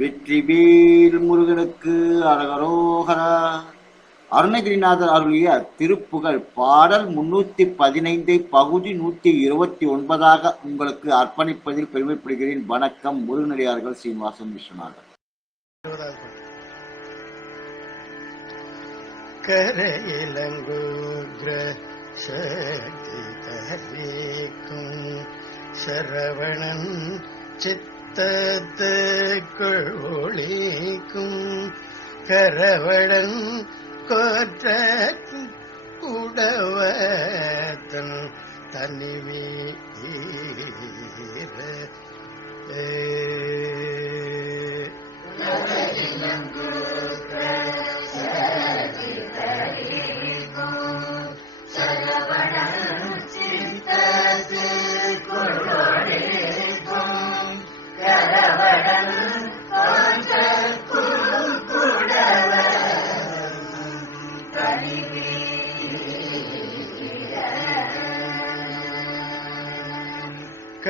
வெற்றிவேல் முருகனுக்கு அரகரோகரா. அருணகிரிநாதர் அருளிய திருப்புகழ் பாடல் முன்னூத்தி பதினைந்து பகுதி நூத்தி இருபத்தி ஒன்பதாக உங்களுக்கு அர்ப்பணிப்பதில் பெருமைப்படுகிறேன். வணக்கம் முருகனடியார்கள் சீனிவாசன் விஸ்வநாதன் கரையிலங்கூக்ர சரவணன் சரவணன் சித்தத்துக்குள் ஒளிக்கும் கரவடன் கோற்ற குடவத்தன் தனிவீர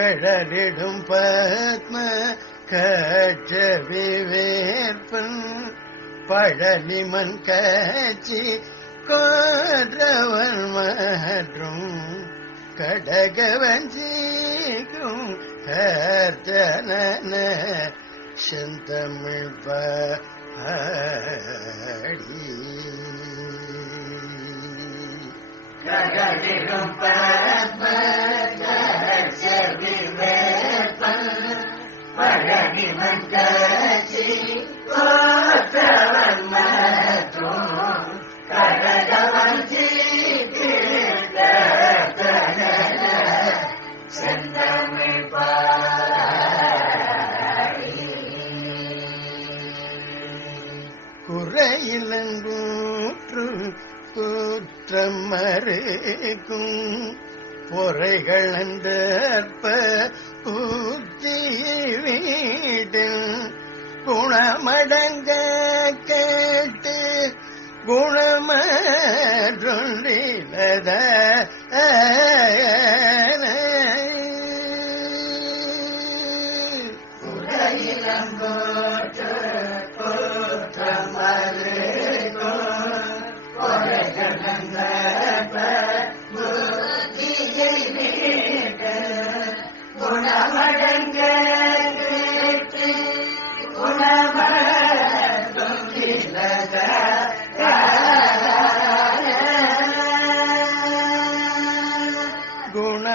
கடலிடும் பத்ம கற்ற விவேற்பன் பழலிமன் கட்சி கோதவன் மற்றும் கடகவன் சீக்கும் கர்த்தன செந்தமிழ் பாடி. குறையிலங்கூற்று கூற்றம் மறுக்கும் பொறைகள் அந்தற்ப ஊற்றி வீடு குணமடங்க கேட்டு குணமொன்றிலத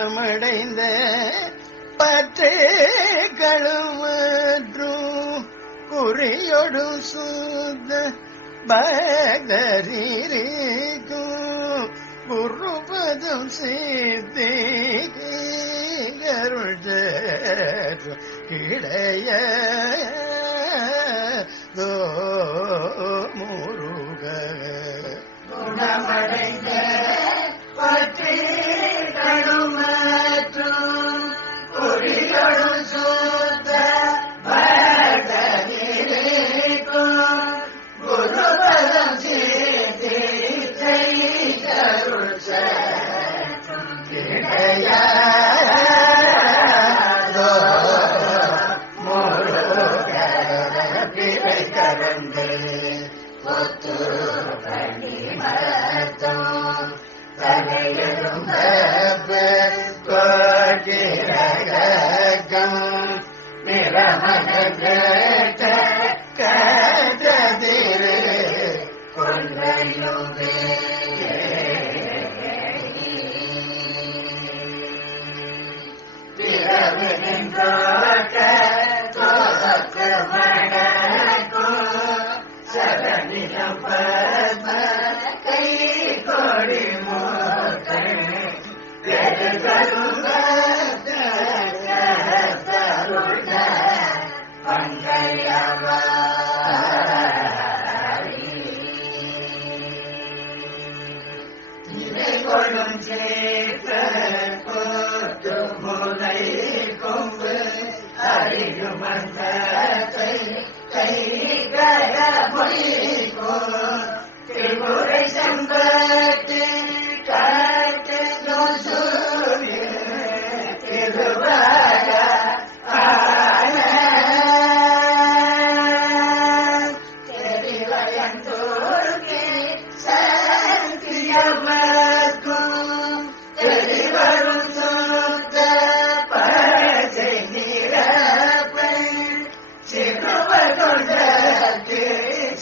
குணமடைந்த பற்றே கழுமற்றும் குறியொடும் சுத்த பகரீரிக்கும் குருபதம் சித்தி கருள் இடைய தோ கலந்து ஒத்துரு பண்ணி மரத்தோம் தலையரும் கோட்டிரகம் நிறமன கேட்ட Santa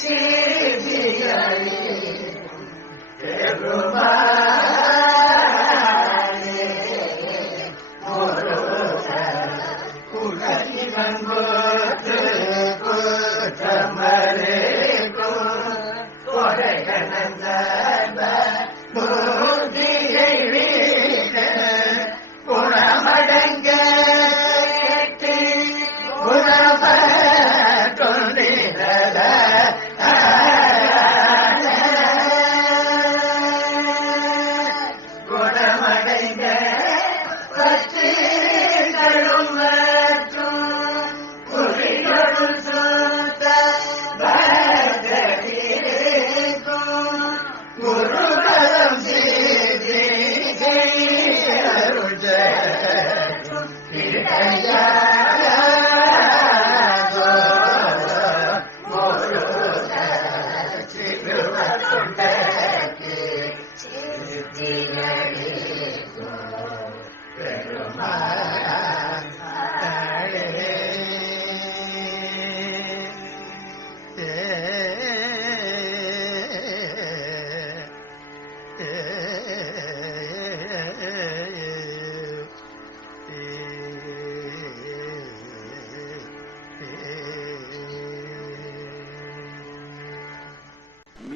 குணமடங்க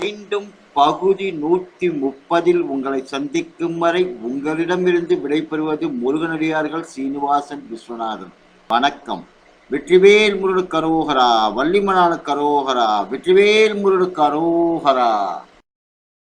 மீண்டும் பகுதி நூற்றி முப்பதில் உங்களை சந்திக்கும் வரை உங்களிடமிருந்து விடைபெறுவது முருகனடியார்கள் சீனிவாசன் விஸ்வநாதன். வணக்கம். வெற்றிவேல் முருடு கரோகரா வள்ளிமணான கரோகரா வெற்றிவேல் முருடு கரோகரா.